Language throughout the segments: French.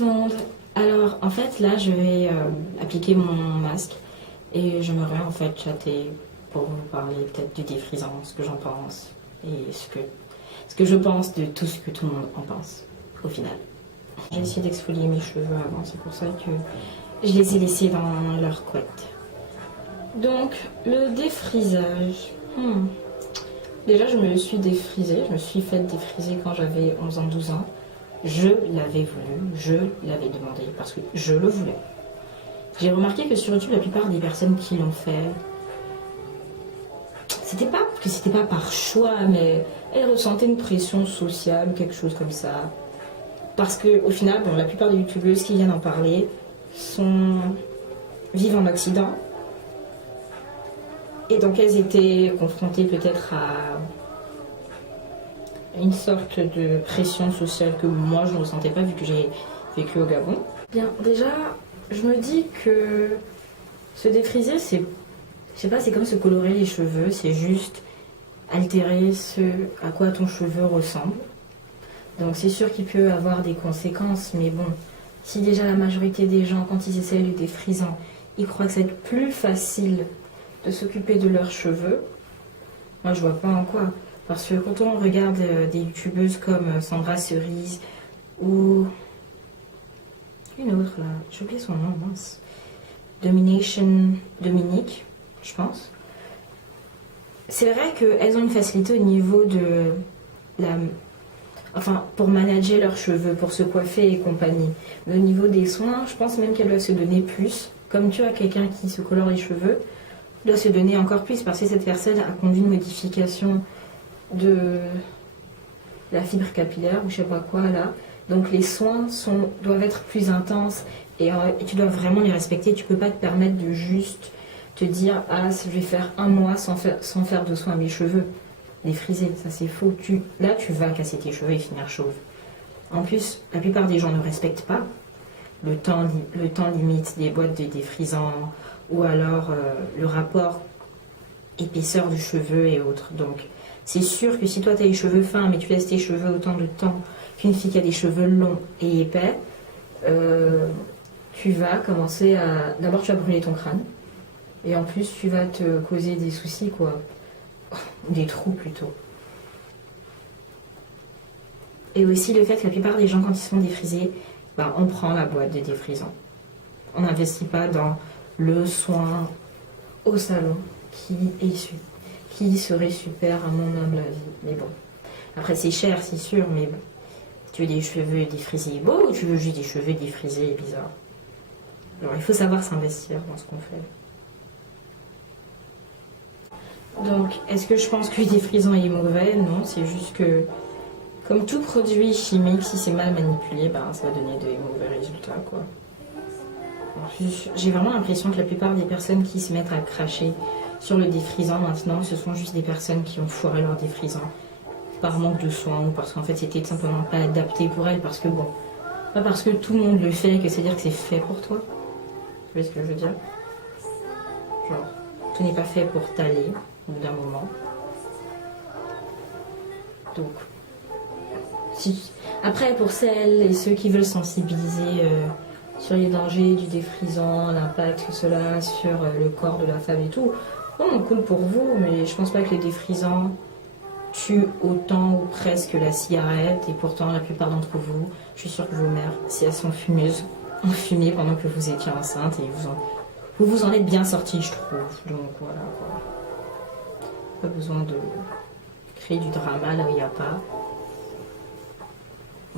tout le monde. Alors en fait là je vais appliquer mon masque et j'aimerais en fait chatter pour vous parler peut-être du défrisant, ce que j'en pense et ce que je pense de tout ce que tout le monde en pense au final. J'ai essayé d'exfolier mes cheveux avant, c'est pour ça que je les ai laissés dans leur couette. Donc le défrisage. Déjà je me suis défrisée, je me suis faite défriser quand j'avais 11 ans, 12 ans. Je l'avais voulu, je l'avais demandé parce que je le voulais. J'ai remarqué que sur YouTube, la plupart des personnes qui l'ont fait, c'était pas par choix, mais elles ressentaient une pression sociale ou quelque chose comme ça. Parce que au final, bon, la plupart des youtubeuses qui viennent en parler vivent en Occident. Et donc elles étaient confrontées peut-être à une sorte de pression sociale que moi je ne ressentais pas vu que j'ai vécu au Gabon. Bien, déjà, je me dis que se défriser, c'est, je sais pas, c'est comme se colorer les cheveux, c'est juste altérer ce à quoi ton cheveu ressemble. Donc c'est sûr qu'il peut avoir des conséquences, mais bon, si déjà la majorité des gens, quand ils essayent le défrisant, ils croient que c'est plus facile de s'occuper de leurs cheveux, moi je vois pas en quoi. Parce que quand on regarde des youtubeuses comme Sandra Cerise ou une autre là, j'ai oublié son nom, mince. Dominique, je pense. C'est vrai qu'elles ont une facilité au niveau de pour manager leurs cheveux, pour se coiffer et compagnie. Mais au niveau des soins, je pense même qu'elles doivent se donner plus. Comme tu as quelqu'un qui se colore les cheveux, doit se donner encore plus parce que cette personne a conduit une modification de la fibre capillaire ou je sais pas quoi là. Donc les soins doivent être plus intenses et tu dois vraiment les respecter. Tu peux pas te permettre de juste te dire ah je vais faire un mois sans faire de soins à mes cheveux. Les friser, ça c'est faux. Là tu vas casser tes cheveux et finir chauve. En plus, la plupart des gens ne respectent pas le temps limite des boîtes de défrisant ou alors le rapport épaisseur du cheveu et autres. Donc c'est sûr que si toi tu as les cheveux fins mais tu laisses tes cheveux autant de temps qu'une fille qui a des cheveux longs et épais, tu vas commencer à... D'abord tu vas brûler ton crâne et en plus tu vas te causer des soucis quoi. Des trous plutôt. Et aussi le fait que la plupart des gens quand ils se font défriser, on prend la boîte de défrisant. On n'investit pas dans le soin au salon qui serait super à mon humble avis. Mais bon, après c'est cher c'est sûr, mais bon. Tu veux des cheveux défrisés beaux ou tu veux juste des cheveux défrisés et bizarres? Alors il faut savoir s'investir dans ce qu'on fait. Donc est-ce que je pense que le défrisant est mauvais? Non, c'est juste que comme tout produit chimique, si c'est mal manipulé, ça va donner de mauvais résultats quoi. J'ai vraiment l'impression que la plupart des personnes qui se mettent à cracher sur le défrisant maintenant, ce sont juste des personnes qui ont foiré leur défrisant par manque de soins ou parce qu'en fait c'était tout simplement pas adapté pour elles parce que bon, pas parce que tout le monde le fait que c'est dire que c'est fait pour toi. Tu vois ce que je veux dire? Genre, tout n'est pas fait pour t'aller au bout d'un moment. Donc, après pour celles et ceux qui veulent sensibiliser sur les dangers du défrisant, l'impact que cela a sur le corps de la femme et tout, bon, cool pour vous, mais je pense pas que les défrisants tue autant ou presque la cigarette et pourtant la plupart d'entre vous, je suis sûre que vos mères, si elles sont fumeuses, ont fumé pendant que vous étiez enceinte et vous en êtes bien sortis je trouve. Donc voilà quoi. Pas besoin de créer du drama là où il n'y a pas.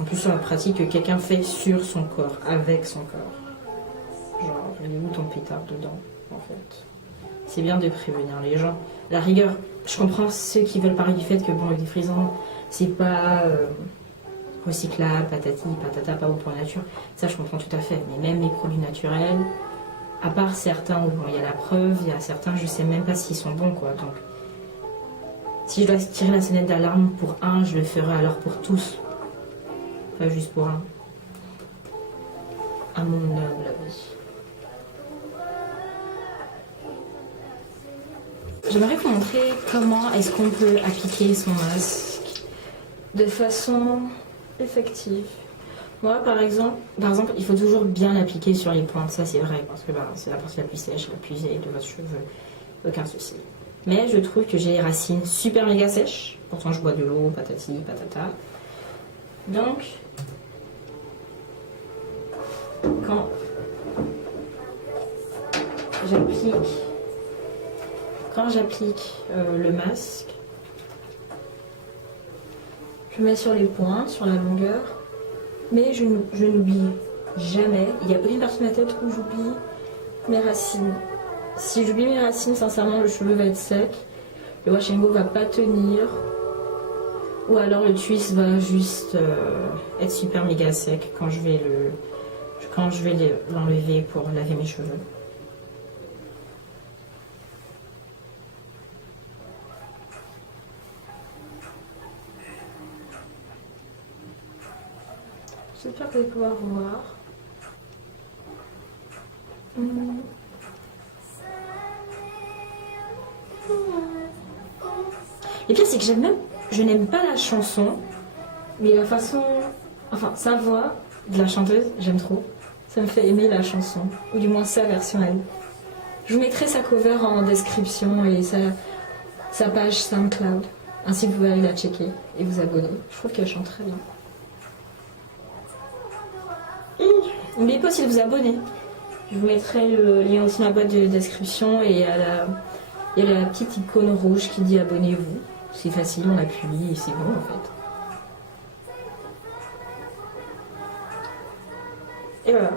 En plus sur la pratique que quelqu'un fait sur son corps, avec son corps. Genre, il est où ton pétard dedans en fait? C'est bien de prévenir les gens. La rigueur, je comprends ceux qui veulent parler du fait que bon, le défrisant, c'est pas recyclable, patati, patata, pas bon pour la nature. Ça, je comprends tout à fait. Mais même les produits naturels, à part certains où bon, il y a la preuve, il y a certains, je sais même pas s'ils sont bons, quoi. Donc, si je dois tirer la sonnette d'alarme pour un, je le ferai alors pour tous. Pas juste pour un. À mon humble avis. J'aimerais vous montrer comment est-ce qu'on peut appliquer son masque de façon effective. Moi, par exemple, il faut toujours bien l'appliquer sur les pointes, ça c'est vrai, parce que c'est la partie la plus sèche, la plus usée de votre cheveu, aucun souci. Mais je trouve que j'ai les racines super méga sèches, pourtant je bois de l'eau, patati, patata. Donc, quand j'applique le masque, je mets sur les pointes, sur la longueur, mais je n'oublie jamais, il n'y a aucune partie de ma tête où j'oublie mes racines. Si j'oublie mes racines, sincèrement, le cheveu va être sec, le wash and go va pas tenir, ou alors le twist va juste être super méga sec quand je vais l'enlever pour laver mes cheveux. J'espère que vous allez pouvoir voir. Le pire, c'est que je n'aime pas la chanson, mais la façon, enfin sa voix de la chanteuse, j'aime trop. Ça me fait aimer la chanson, ou du moins sa version elle. Je vous mettrai sa cover en description et sa page SoundCloud. Ainsi vous pouvez aller la checker et vous abonner. Je trouve qu'elle chante très bien. N'oubliez pas aussi de vous abonner. Je vous mettrai le lien aussi dans la boîte de description et il y a la petite icône rouge qui dit abonnez-vous. C'est facile, on appuie et c'est bon en fait. Et voilà.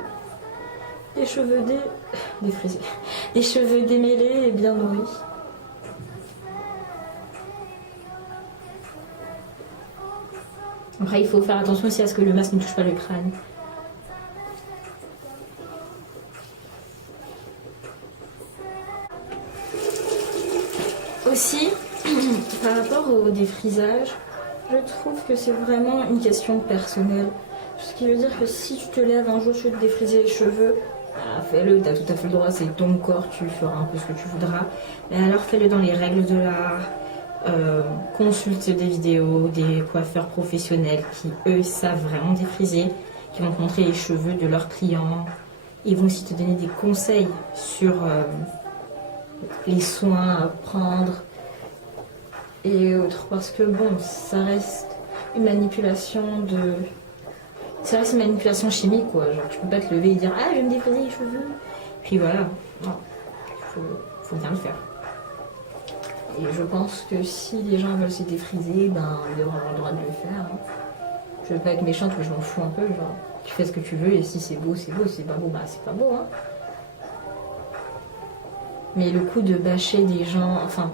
Les cheveux défrisés. Les cheveux démêlés et bien nourris. Après, il faut faire attention aussi à ce que le masque ne touche pas le crâne. Aussi, par rapport au défrisage, je trouve que c'est vraiment une question personnelle. Ce qui veut dire que si tu te lèves un jour, tu veux te défriser les cheveux, fais-le, tu as tout à fait le droit, c'est ton corps, tu feras un peu ce que tu voudras. Mais alors fais-le dans les règles de l'art, consulte des vidéos, des coiffeurs professionnels qui, eux, savent vraiment défriser, qui vont te montrer les cheveux de leurs clients. Ils vont aussi te donner des conseils sur les soins à prendre et autres. Parce que bon, ça reste une manipulation chimique, quoi. Genre, tu peux pas te lever et dire « Ah, je vais me défriser les cheveux !» Puis voilà, non, faut bien le faire. Et je pense que si les gens veulent se défriser, ben, ils devraient avoir le droit de le faire. Hein. Je veux pas être méchante, mais je m'en fous un peu. Genre, tu fais ce que tu veux et si c'est beau, c'est beau. Si c'est pas beau, bah c'est pas beau. Hein. Mais le coup de bâcher des gens, enfin,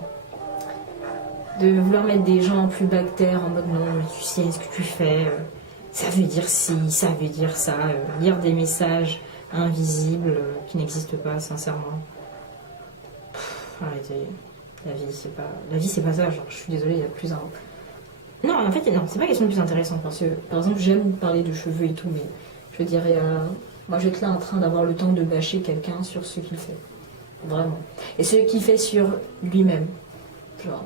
de vouloir mettre des gens plus bactères en mode non, mais tu sais ce que tu fais, ça veut dire ci, ça veut dire ça, lire des messages invisibles qui n'existent pas, sincèrement. Arrêtez. La vie c'est pas ça, genre je suis désolée, il y a plus un. Non, en fait, non, c'est pas question de plus intéressant parce que, par exemple, j'aime parler de cheveux et tout, mais je dirais, moi je vais être là en train d'avoir le temps de bâcher quelqu'un sur ce qu'il fait. Vraiment. Et ce qu'il fait sur lui-même. Genre,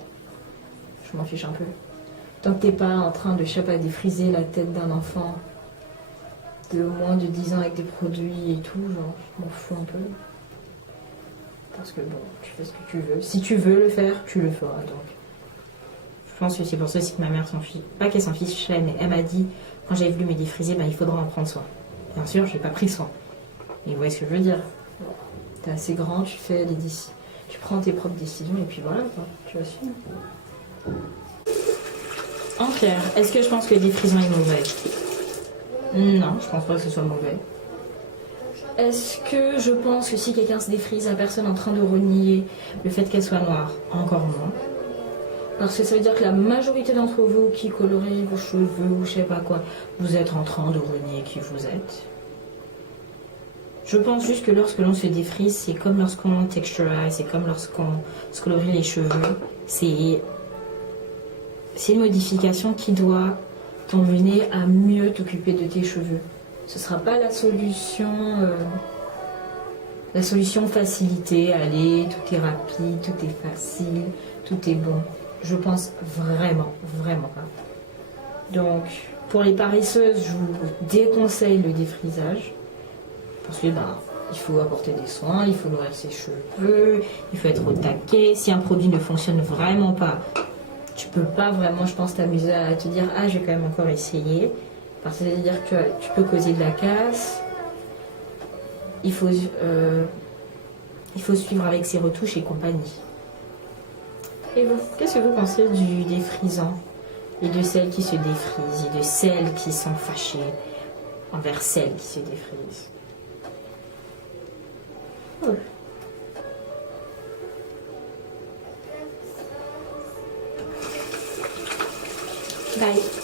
je m'en fiche un peu. Tant que t'es pas en train de, je sais pas, défriser la tête d'un enfant de moins de 10 ans avec des produits et tout, genre, je m'en fous un peu. Parce que bon, tu fais ce que tu veux. Si tu veux le faire, tu le feras. Donc, je pense que c'est pour ça aussi que ma mère s'en fiche. Pas qu'elle s'en fichait, mais elle m'a dit, quand j'avais voulu me défriser, ben, il faudra en prendre soin. Bien sûr, j'ai pas pris soin. Et vous voyez ce que je veux dire. T'es assez grand, tu prends tes propres décisions et puis voilà, quoi. Tu assumes. En clair, est-ce que je pense que le défrisement est mauvais? Non, je pense pas que ce soit mauvais. Est-ce que je pense que si quelqu'un se défrise, la personne est en train de renier le fait qu'elle soit noire? Encore moins. Parce que ça veut dire que la majorité d'entre vous qui colorez vos cheveux ou je sais pas quoi, vous êtes en train de renier qui vous êtes. Je pense juste que lorsque l'on se défrise, c'est comme lorsqu'on texturise, c'est comme lorsqu'on se colorie les cheveux. C'est une modification qui doit t'emmener à mieux t'occuper de tes cheveux. Ce ne sera pas la solution facilité, allez, tout est rapide, tout est facile, tout est bon. Je pense vraiment, vraiment pas. Donc, Pour les paresseuses, je vous déconseille le défrisage. Parce que il faut apporter des soins, il faut nourrir ses cheveux, il faut être au taquet. Si un produit ne fonctionne vraiment pas, tu peux pas vraiment, je pense, t'amuser à te dire ah, je vais quand même encore essayer. C'est-à-dire que tu peux causer de la casse. Il faut suivre avec ses retouches et compagnie. Et vous, qu'est-ce que vous pensez du défrisant et de celles qui se défrisent et de celles qui sont fâchées envers celles qui se défrisent? Oh. Bye.